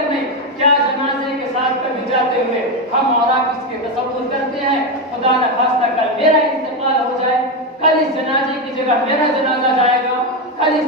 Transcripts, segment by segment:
کر نہیں، کیا جنازے کے ساتھ کبھی جاتے ہوئے ہم اور آپ اس کے تصور کرتے ہیں خدا نہ خواستہ کل میرا انتقال ہو جائے، کل اس جنازے کی جگہ میرا جنازہ جائے گا، کل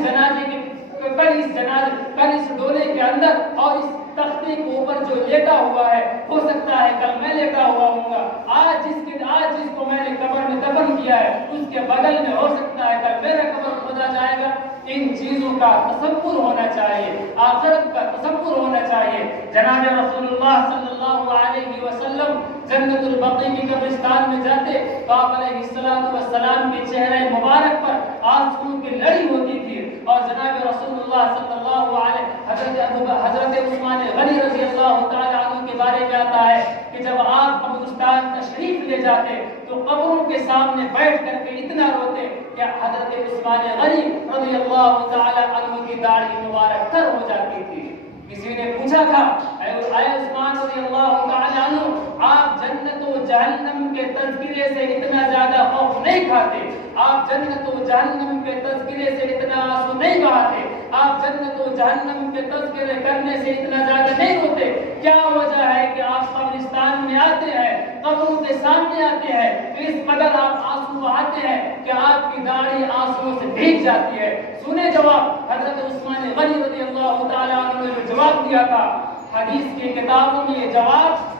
اس ڈولے کے اندر اور اس تختے کے اوپر جو لیٹا ہوا ہے، ہو سکتا ہے کل میں لیٹا ہوا ہوں گا، آج جس کو میں نے قبر میں دفن کیا ہے اس کے بغل میں ہو سکتا ہے کل میرا قبر کھودا جائے گا۔ ان چیزوں کا تصور ہونا چاہیے، آخرت کا تصور ہونا چاہیے۔ جناب رسول اللہ صلی اللہ علیہ وسلم جنت البقیع کی قبرستان میں جاتے تو آپ علیہ السلام کے چہرے مبارک پر آنسو کی لڑی ہوتی تھی، اور جناب رسول اللہ صلی اللہ علیہ حضرت عثمان غنی رضی اللہ تعالی عنہ کے بارے میں آتا ہے کہ جب آپ قبرستان تشریف لے جاتے تو قبروں کے سامنے بیٹھ کر کے اتنا روتے کہ حضرت عثمان غنی رضی اللہ تعالی عنہ کی داڑھی مبارک تر ہو جاتی تھی۔ کسی نے پوچھا تھا اے عثمان رضی اللہ تعالی عنہ، آپ جنت و جہنم کے تذکرے سے اتنا زیادہ خوف نہیں کھاتے، آپ جنت و جہنم کے تذکرے سے اتنا آنسو نہیں بہاتے، آپ جنت و جہنم کے تذکرے کرنے سے اتنا زیادہ نہیں روتے، کیا وجہ ہے کہ آپ قبرستان میں آتے ہیں، قبروں کے سامنے آتے ہیں تو اس قدر آپ آنسو بہاتے ہیں کہ آپ کی داڑھی آنسوؤں سے بھیگ جاتی ہے؟ سنیں جواب حضرت عثمان غنی رضی اللہ تعالی عنہ نے جو جواب دیا تھا، حدیث کی کتابوں میں یہ جواب،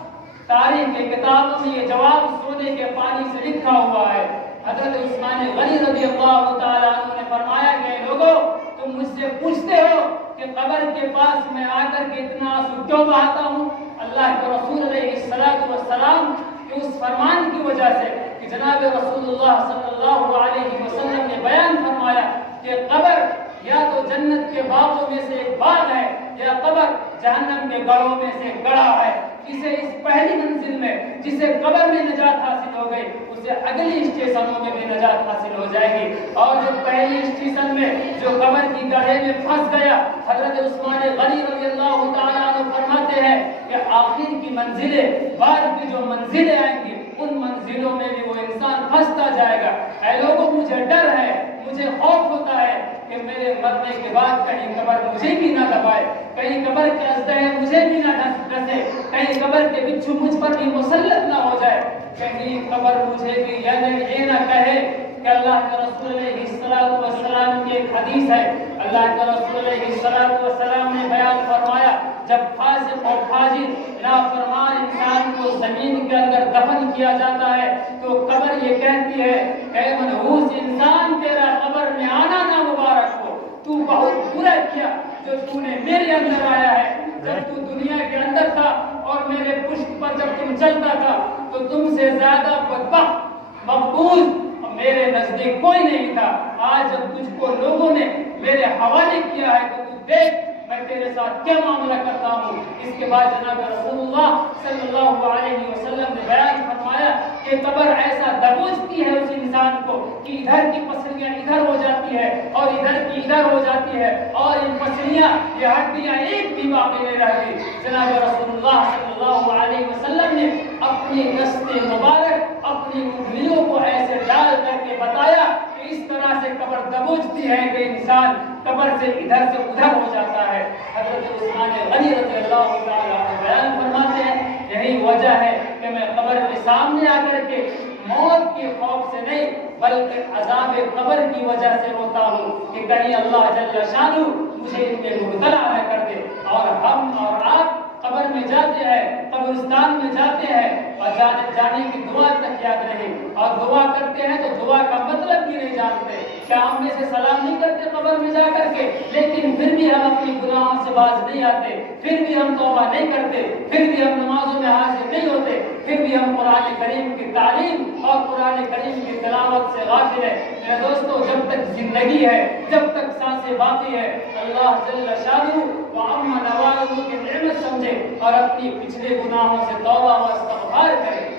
تاریخ کی کتابوں میں یہ جواب سونے کے پانی سے لکھا ہوا ہے۔ حضرت عثمان غنی رضی اللہ تعالی عنہ نے فرمایا کہ لوگوں، تم مجھ سے پوچھتے ہو کہ قبر کے پاس میں آ کر کے اتنا آنسو کیوں بہاتا ہوں؟ اللہ کے رسول علیہ السلام کے اس فرمان کی وجہ سے کہ جناب رسول اللہ صلی اللہ علیہ وسلم نے بیان فرمایا کہ قبر یا تو جنت کے باغوں میں سے ایک باغ ہے یا قبر جہنم کے گڑھوں میں سے ایک گڑھا ہے۔ جسے اس پہلی منزل میں جسے قبر میں نجات حاصل ہو گئی، اسے اگلی اسٹیشنوں میں بھی نجات حاصل ہو جائے گی۔ اور جو پہلی اسٹیشن میں جو قبر کی گڑھے میں پھنس گیا، حضرت عثمان غنی رضی اللہ تعالیٰ عنہ فرماتے ہیں کہ آخر کی منزلیں، بعد کی جو منزلیں آئیں گی ان منزلوں میں بھی وہ انسان پھنستا جائے گا۔ اے لوگوں، مجھے ڈر ہے، مجھے خوف ہوتا ہے کہ میرے مرنے کے بعد کہیں قبر مجھے بھی نہ دبائے، کہیں قبر کے اژدہے مجھے بھی نہ ڈسے، کہیں قبر کے بچھو مجھ پر بھی مسلط نہ ہو جائے، کہیں قبر مجھے بھی یہ نہ کہے کہ اللہ کے رسول علیہ السلام کی ایک حدیث ہے، اللہ کے رسول علیہ السلام نے بیان فرمایا جب فاسق اور فاجر نافرمان انسان کو زمین کے اندر دفن کیا جاتا ہے تو قبر یہ کہتی ہے اے منحوس انسان، تیرا قبر میں آنا نہ مبارک ہو، تو بہت برا کیا جو تو نے میرے اندر آیا ہے۔ جب تو دنیا کے اندر تھا اور میرے پشت پر جب تم چلتا تھا تو تم سے زیادہ بدبخت مقبول میرے نزدیک کوئی نہیں تھا۔ آج جب تجھ کو لوگوں نے میرے حوالے کیا ہے تو تو دیکھ میں تیرے ساتھ کیا معاملہ کرتا ہوں۔ اس کے بعد جناب رسول اللہ صلی اللہ علیہ وسلم نے بیان فرمایا کہ قبر ایسا دبوچتی ہے اس انسان کو کہ ادھر کی پسلیاں ادھر ہو جاتی ہے اور ادھر کی ادھر ہو جاتی ہے، اور ان پسلیاں یہ ہڈیاں ایک بھی باقی نہیں رہتی۔ جناب رسول اللہ صلی اللہ علیہ وسلم نے اپنی دست مبارک اپنی انگلیوں کو ایسے ڈال کر کے بتایا کہ اس طرح سے قبر دبوچتی ہے کہ انسان قبر سے ادھر ہو جاتا ہے۔ حضرت عثمان غنی رضی اللہ تعالیٰ عنہ بیان فرماتے ہیں یہی وجہ ہے کہ میں قبر کے سامنے آ کر کے موت کے خوف سے نہیں بلکہ عذاب قبر کی وجہ سے روتا ہوں کہ کہیں اللہ جل شانہ مجھے ان میں مبتلا نہ کر دے۔ اور ہم اور آپ قبر میں جاتے ہیں، قبرستان میں جاتے ہیں اور جانے کی دعا تک یاد رہے، اور دعا کرتے ہیں تو دعا کا مطلب بھی نہیں جانتے۔ کیا ہم میں سے سلام نہیں کرتے قبر میں جا کر کے؟ لیکن پھر بھی ہم اپنی گناہوں سے باز نہیں آتے، پھر بھی ہم توبہ نہیں کرتے، پھر بھی ہم نمازوں میں حاضر نہیں ہوتے، پھر بھی ہم قرآن کریم کی تعلیم اور قرآن کریم کی تلاوت سے غافل ہیں۔ میرے دوستو، جب تک زندگی ہے، جب تک سانسیں باقی ہے، اللہ جل شانہ وعم نوالہ کی نعمت سمجھے اور اپنی پچھلے گناہوں سے توبہ و استغفار کرے۔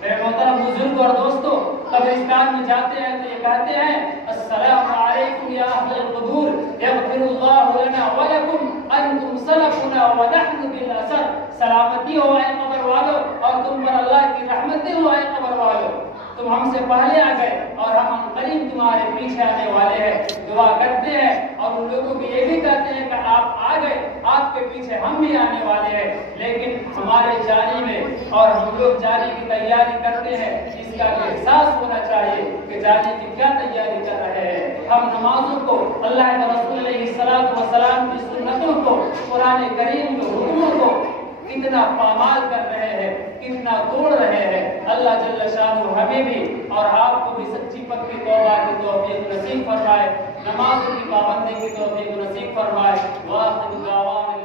میرے محترم بزرگ اور دوستو، قبرستان میں جاتے ہیں تو یہ کہتے ہیں السلام علیکم یا اہل القبور یغفر اللہ لنا ولکم انتم سلفنا ونحن بالاثر۔ سلامتی ہو اے قبر والو اور تم پر اللہ کی رحمتیں ہو اے قبر والو، تم ہم سے پہلے آ گئے اور ہم قریب تمہارے پیچھے آنے والے ہیں۔ دعا کرتے ہیں اور ان لوگوں کو یہ بھی کہتے ہیں کہ آپ آ گئے، آپ کے پیچھے ہم بھی آنے والے ہیں، لیکن ہمارے جانے میں اور ہم لوگ جانے کی تیاری کرتے ہیں، اس کا بھی احساس ہونا چاہیے کہ جانے کی کیا تیاری کر رہے ہیں۔ ہم نمازوں کو، اللہ کے رسول علیہ السلام کی سنتوں کو، قرآن کریم کے حکموں کو کتنا پامال کر رہے ہیں، کتنا توڑ رہے ہیں۔ اللہ جل شانہ ہمیں بھی اور آپ کو بھی سچی پکی توبہ کی توفیق نصیب فرمائے، نمازوں کی پابندی کی توفیق نصیب فرمائے۔ وآخر دعوانا